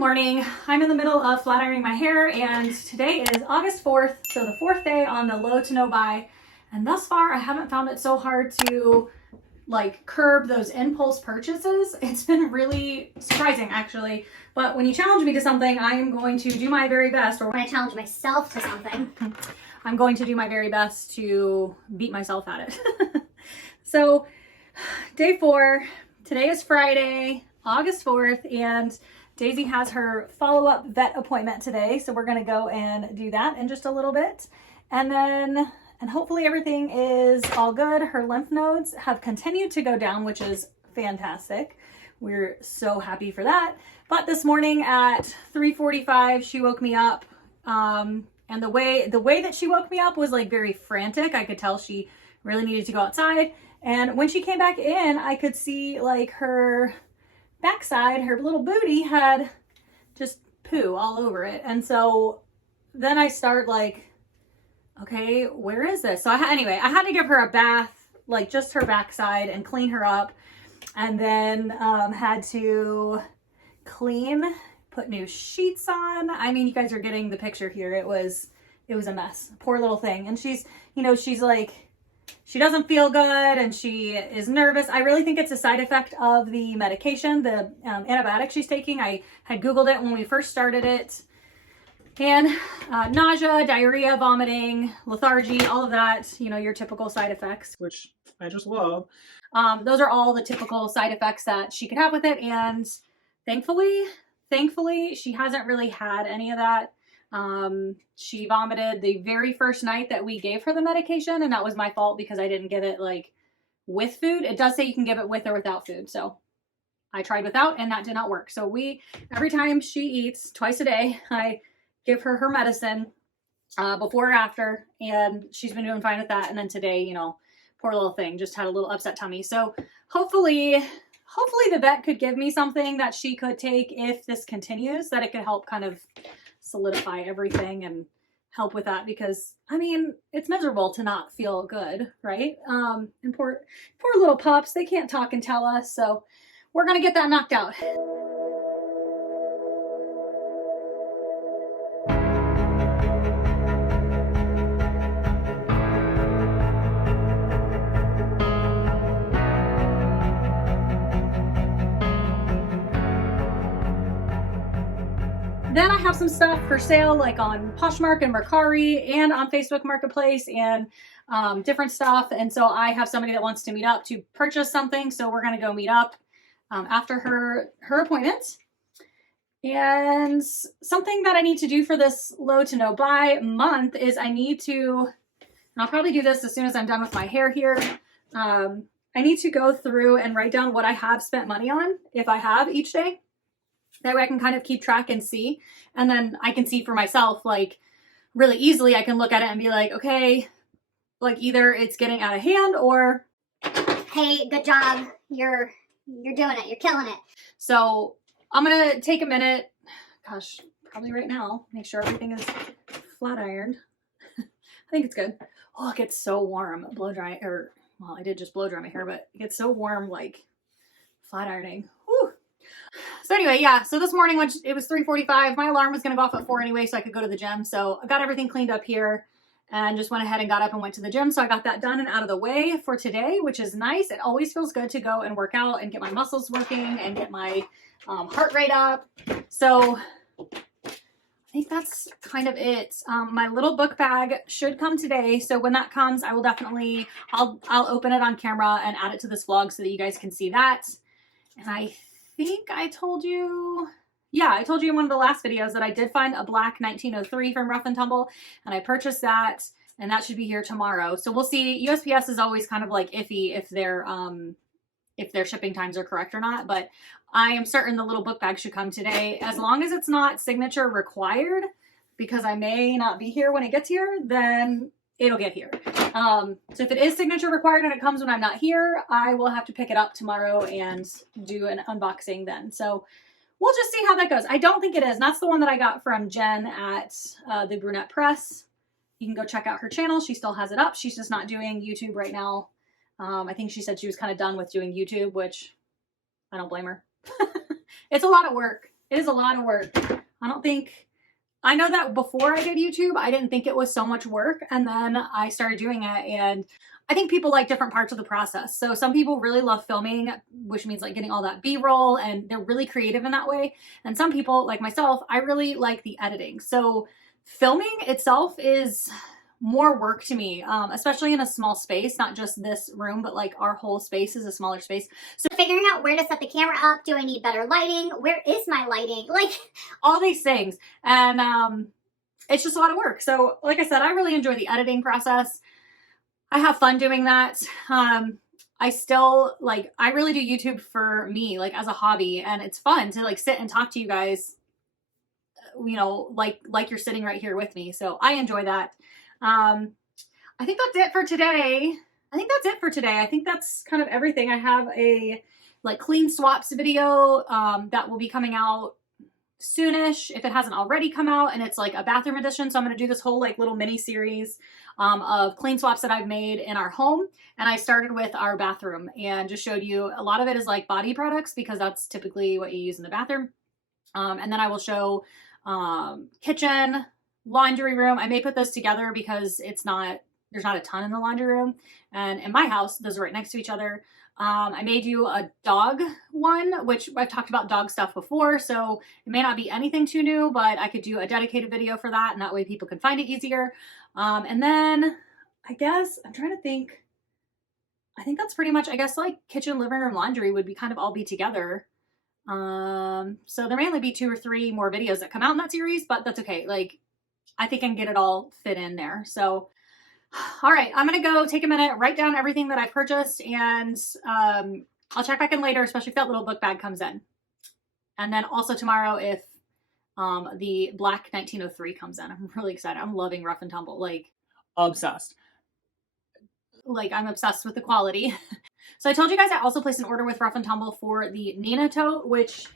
morning. I'm in the middle of flat ironing my hair, and today is August 4th, so the 4th day on the low to no buy. And thus far, I haven't found it so hard to like curb those impulse purchases. It's been really surprising actually. But when you challenge me to something, I am going to do my very best. Or when I challenge myself to something, I'm going to do my very best to beat myself at it. So day 4, today is Friday, August 4th, and Daisy has her follow-up vet appointment today. So we're gonna go and do that in just a little bit. And hopefully everything is all good. Her lymph nodes have continued to go down, which is fantastic. We're so happy for that. But this morning at 3:45, she woke me up. And the way that she woke me up was like very frantic. I could tell she really needed to go outside. And when she came back in, I could see like her backside, her little booty had just poo all over it. And so then I start like, okay, where is this? So anyway, I had to give her a bath, like just her backside, and clean her up. And then had to clean, put new sheets on. I mean, you guys are getting the picture here. It was a mess. Poor little thing. And she's like, she doesn't feel good and she is nervous. I really think it's a side effect of the medication, the antibiotic she's taking. I had Googled it when we first started it. And nausea, diarrhea, vomiting, lethargy, all of that, your typical side effects. Which I just love. Those are all the typical side effects that she could have with it. And thankfully, she hasn't really had any of that. She vomited the very first night that we gave her the medication, and that was my fault because I didn't give it like with food. It does say you can give it with or without food. So I tried without and that did not work. So every time she eats twice a day, I give her medicine, before or after, and she's been doing fine with that. And then today, poor little thing just had a little upset tummy. So hopefully the vet could give me something that she could take if this continues, that it could help kind of solidify everything and help with that, because I mean, it's miserable to not feel good, right? And poor little pups, they can't talk and tell us, so we're gonna get that knocked out. Then I have some stuff for sale like on Poshmark and Mercari and on Facebook Marketplace and different stuff. And so I have somebody that wants to meet up to purchase something. So we're going to go meet up after her appointment. And something that I need to do for this low to no buy month is I need to, and I'll probably do this as soon as I'm done with my hair here. I need to go through and write down what I have spent money on, if I have, each day. That way I can kind of keep track and see. And then I can see for myself, like really easily, I can look at it and be like, okay, like either it's getting out of hand or, hey, good job. You're doing it. You're killing it. So I'm going to take a minute, gosh, probably right now, make sure everything is flat ironed. I think it's good. Oh, it gets so warm blow dry, well, I did just blow dry my hair, but it gets so warm, like flat ironing. Whew. So anyway, yeah, so this morning when it was 3:45, my alarm was going to go off at 4 anyway, so I could go to the gym. So I got everything cleaned up here and just went ahead and got up and went to the gym. So I got that done and out of the way for today, which is nice. It always feels good to go and work out and get my muscles working and get my heart rate up. So I think that's kind of it. My little book bag should come today. So when that comes, I will definitely, I'll open it on camera and add it to this vlog so that you guys can see that. And I think I told you, yeah, I told you in one of the last videos that I did find a black 1903 from Rough and Tumble, and I purchased that, and that should be here tomorrow. So we'll see. USPS is always kind of like iffy if their shipping times are correct or not, but I am certain the little book bag should come today, as long as it's not signature required, because I may not be here when it gets here, then it'll get here. So if it is signature required and it comes when I'm not here, I will have to pick it up tomorrow and do an unboxing then. So we'll just see how that goes. I don't think it is. That's the one that I got from Jen at the Brunette Press. You can go check out her channel. She still has it up. She's just not doing YouTube right now. I think she said she was kind of done with doing YouTube, which I don't blame her. It's a lot of work. It is a lot of work. I know that before I did YouTube, I didn't think it was so much work. And then I started doing it, and I think people like different parts of the process. So some people really love filming, which means like getting all that B-roll, and they're really creative in that way. And some people, like myself, I really like the editing. So filming itself is more work to me, especially in a small space, not just this room, but like our whole space is a smaller space. So figuring out where to set the camera up, do I need better lighting? Where is my lighting? Like all these things. And it's just a lot of work. So like I said, I really enjoy the editing process. I have fun doing that. I still I really do YouTube for me, like as a hobby, and it's fun to like sit and talk to you guys, you know, like you're sitting right here with me. So I enjoy that. I think that's it for today. I think that's kind of everything. I have a like clean swaps video that will be coming out soonish if it hasn't already come out, and it's like a bathroom edition. So I'm going to do this whole like little mini series of clean swaps that I've made in our home, and I started with our bathroom and just showed you a lot of it is like body products because that's typically what you use in the bathroom. And then I will show kitchen, laundry room. I may put those together because there's not a ton in the laundry room, and in my house those are right next to each other. I may do a dog one, which I've talked about dog stuff before, so it may not be anything too new, but I could do a dedicated video for that, and that way people can find it easier. And then I guess I'm trying to think. I think that's pretty much, I guess, like kitchen, living room, laundry would be kind of all be together. So there may only be 2 or 3 more videos that come out in that series, but that's okay. Like, I think I can get it all fit in there. So, all right, I'm going to go take a minute, write down everything that I purchased, and I'll check back in later, especially if that little book bag comes in. And then also tomorrow if the black 1903 comes in. I'm really excited. I'm loving Rough and Tumble, like obsessed. Like I'm obsessed with the quality. So I told you guys I also placed an order with Rough and Tumble for the Nina tote, which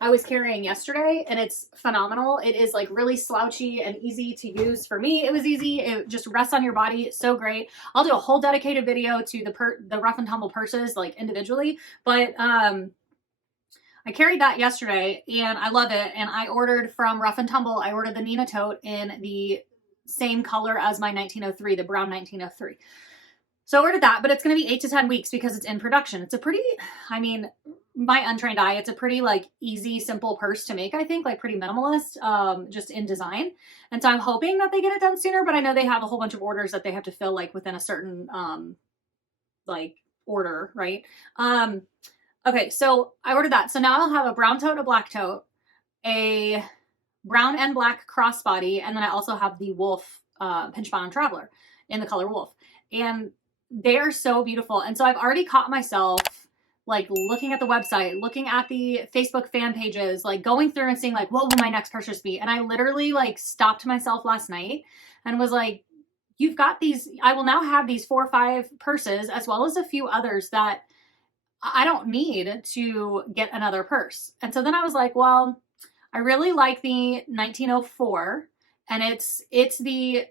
I was carrying yesterday, and it's phenomenal. It is like really slouchy and easy to use. For me, it was easy. It just rests on your body. It's so great. I'll do a whole dedicated video to the Rough and Tumble purses, like individually, but I carried that yesterday and I love it. And I ordered from Rough and Tumble. I ordered the Nina tote in the same color as my 1903, the brown 1903. So I ordered that, but it's going to be 8 to 10 weeks because it's in production. It's a pretty, I mean, my untrained eye, it's a pretty like easy, simple purse to make, I think, like pretty minimalist, just in design. And so I'm hoping that they get it done sooner, but I know they have a whole bunch of orders that they have to fill like within a certain, like order, right? Okay, so I ordered that. So now I'll have a brown tote, a black tote, a brown and black crossbody, and then I also have the wolf pinch bottom traveler in the color wolf. And they are so beautiful. And so I've already caught myself like looking at the website, looking at the Facebook fan pages, like going through and seeing like, what will my next purchase be? And I literally like stopped myself last night and was like, you've got these, I will now have these 4 or 5 purses as well as a few others that I don't need to get another purse. And so then I was like, well, I really like the 1904, and it's the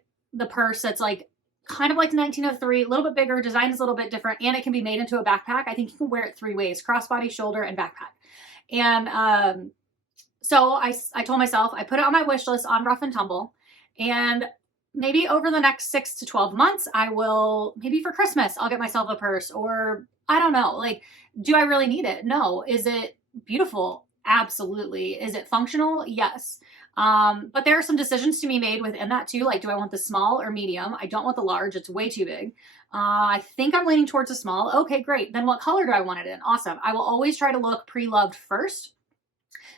purse that's like kind of like the 1903, a little bit bigger, design is a little bit different, and it can be made into a backpack. I think you can wear it 3 ways: crossbody, shoulder, and backpack. And so I told myself, I put it on my wish list on Rough and Tumble, and maybe over the next 6 to 12 months, I will, maybe for Christmas, I'll get myself a purse, or I don't know. Like, do I really need it? No. Is it beautiful? Absolutely. Is it functional? Yes. But there are some decisions to be made within that too. Like, do I want the small or medium? I don't want the large. It's way too big. I think I'm leaning towards a small. Okay, great. Then what color do I want it in? Awesome. I will always try to look pre-loved first.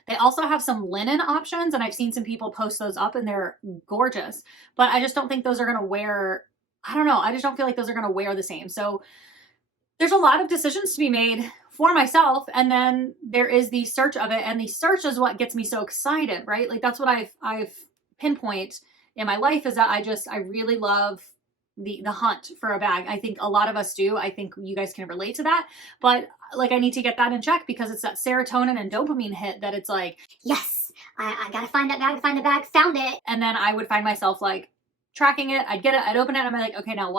They also have some linen options, and I've seen some people post those up, and they're gorgeous. But I just don't think those are going to wear, I don't know. I just don't feel like those are going to wear the same. So there's a lot of decisions to be made for myself, and then there is the search of it, and the search is what gets me so excited, right? Like that's what I've pinpoint in my life, is that I really love the hunt for a bag. I think a lot of us do. I think you guys can relate to that, but like I need to get that in check because it's that serotonin and dopamine hit that it's like, yes, I gotta find that bag, find the bag, found it. And then I would find myself like tracking it. I'd get it, I'd open it, and I'm like, okay, now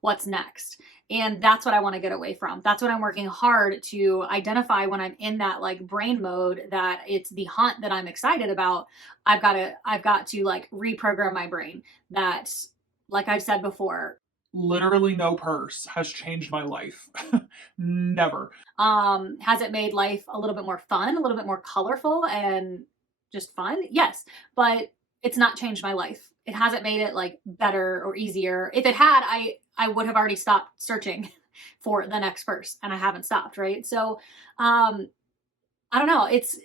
what's next? And that's what I want to get away from. That's what I'm working hard to identify when I'm in that like brain mode, that it's the hunt that I'm excited about. I've got to like reprogram my brain that, like I've said before, literally no purse has changed my life. Never. Has it made life a little bit more fun, a little bit more colorful and just fun? Yes, but it's not changed my life. It hasn't made it like better or easier. If it had, I would have already stopped searching for the next purse, and I haven't stopped, right? So I don't know. It's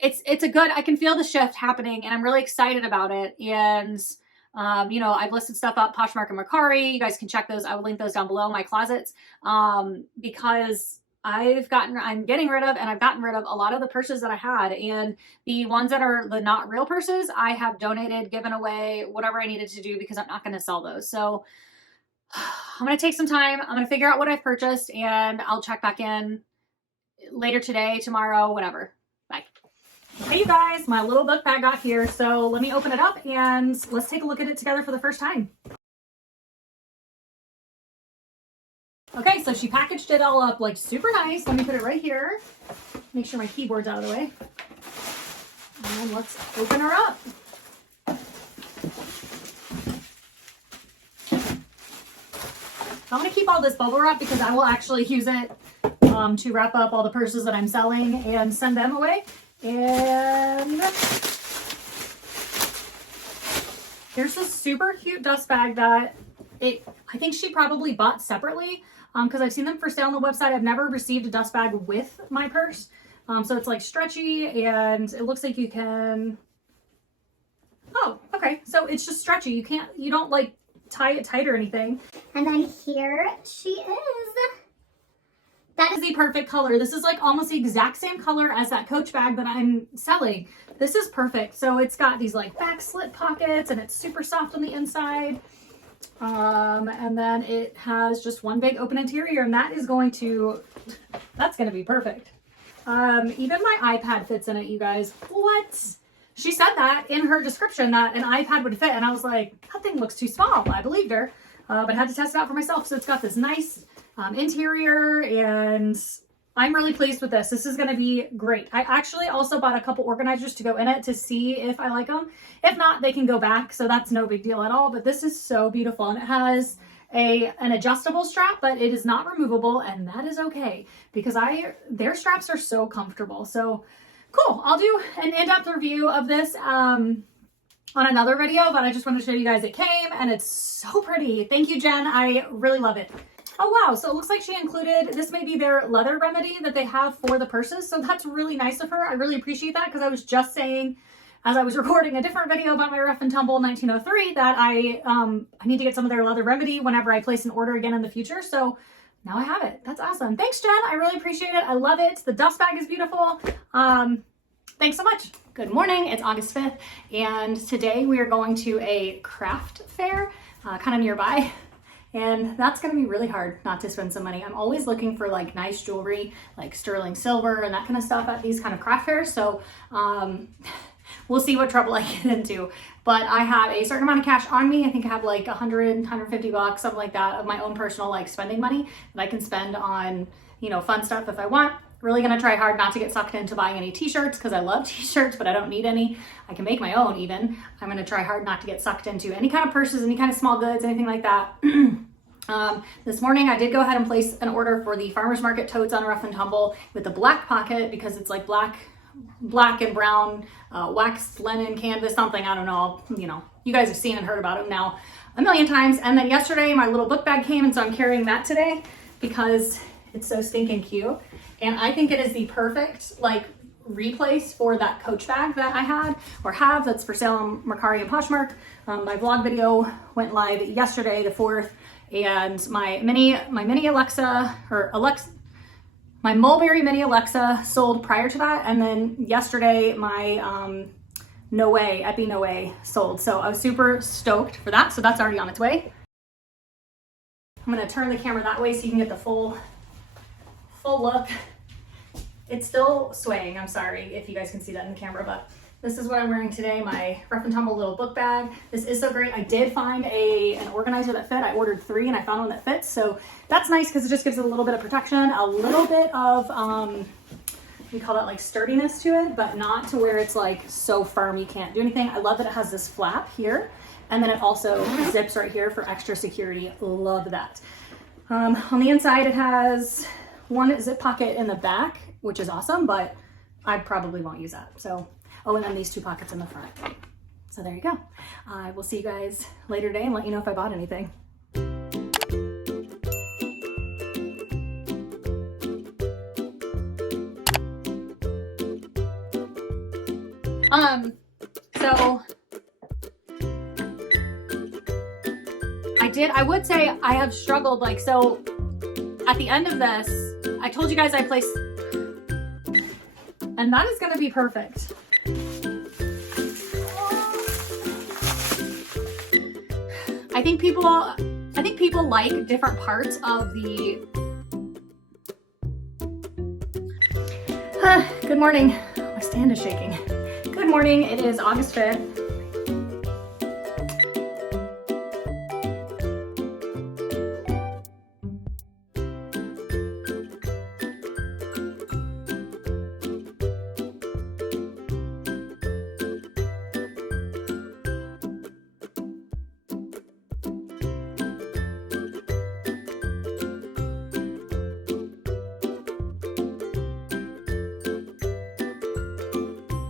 a good, I can feel the shift happening, and I'm really excited about it. And you know, I've listed stuff up, Poshmark and Mercari. You guys can check those. I will link those down below, my closets, because I'm getting rid of, and I've gotten rid of a lot of the purses that I had, and the ones that are the not real purses, I have donated, given away, whatever I needed to do, because I'm not going to sell those. So I'm going to take some time. I'm going to figure out what I've purchased, and I'll check back in later today, tomorrow, whatever. Bye. Hey you guys, my little book bag got here, so let me open it up and let's take a look at it together for the first time. Okay, so she packaged it all up like super nice. Let me put it right here. Make sure my keyboard's out of the way. And let's open her up. I'm going to keep all this bubble wrap because I will actually use it to wrap up all the purses that I'm selling and send them away. And here's this super cute dust bag that I think she probably bought separately because I've seen them for sale on the website. I've never received a dust bag with my purse. So it's like stretchy, and it looks like you can, oh, okay. So it's just stretchy. You don't like tie it tight or anything. And then here she is. That is the perfect color. This is like almost the exact same color as that Coach bag that I'm selling. This is perfect. So it's got these like back slit pockets, and it's super soft on the inside. And then it has just one big open interior, and that's going to be perfect. Even my iPad fits in it, you guys. What? She said that in her description that an iPad would fit, and I was like, that thing looks too small. I believed her, but I had to test it out for myself. So it's got this nice interior, and I'm really pleased with this. This is going to be great. I actually also bought a couple organizers to go in it to see if I like them. If not, they can go back, so that's no big deal at all. But this is so beautiful, and it has an adjustable strap, but it is not removable, and that is okay because their straps are so comfortable. So cool. I'll do an in-depth review of this on another video, but I just wanted to show you guys it came, and it's so pretty. Thank you, Jen. I really love it. Oh, wow. So it looks like she included, this may be their leather remedy that they have for the purses. So that's really nice of her. I really appreciate that, because I was just saying, as I was recording a different video about my Rough and Tumble 1903, that I need to get some of their leather remedy whenever I place an order again in the future. So now I have it. That's awesome. Thanks, Jen. I really appreciate it. I love it. The dust bag is beautiful. Thanks so much. Good morning. It's August 5th, and today we are going to a craft fair kind of nearby. And that's going to be really hard not to spend some money. I'm always looking for like nice jewelry, like sterling silver and that kind of stuff at these kind of craft fairs. So we'll see what trouble I get into. But I have a certain amount of cash on me. I think I have like 100, 150 bucks, something like that, of my own personal like spending money that I can spend on, you know, fun stuff if I want. Really gonna try hard not to get sucked into buying any t-shirts, because I love t-shirts, but I don't need any. I can make my own even. I'm gonna try hard not to get sucked into any kind of purses, any kind of small goods, anything like that. This morning I did go ahead and place an order for the farmer's market totes on Rough and Tumble with the black pocket, because it's like black and brown waxed linen canvas something. I don't know, you know, you guys have seen and heard about them now a million times. And then yesterday my little book bag came, and so I'm carrying that today because it's so stinking cute. And I think it is the perfect like replace for that Coach bag that I had or have that's for sale on Mercari and Poshmark. My vlog video went live yesterday, the 4th, and my mini Alexa, my Mulberry mini Alexa sold prior to that, and then yesterday my Epi Noe sold. So I was super stoked for that. So that's already on its way. I'm gonna turn the camera that way so you can get the full look. It's still swaying. I'm sorry if you guys can see that in the camera, but This is what I'm wearing today, my Rough and Tumble little book bag. This is so great. I did find an organizer that fit. I ordered 3 and I found one that fits. So that's nice because it just gives it a little bit of protection, a little bit of, we call that like sturdiness to it, but not to where it's like so firm you can't do anything. I love that it has this flap here. And then it also zips right here for extra security. Love that. On the inside, it has one zip pocket in the back, which is awesome, but I probably won't use that. So, oh, and then these 2 pockets in the front. So there you go. I will see you guys later today and let you know if I bought anything. So I would say I have struggled, like, so at the end of this, I told you guys I placed, and that is gonna be perfect. I think people like different parts of the, good morning. My stand is shaking. Good morning, it is August 5th.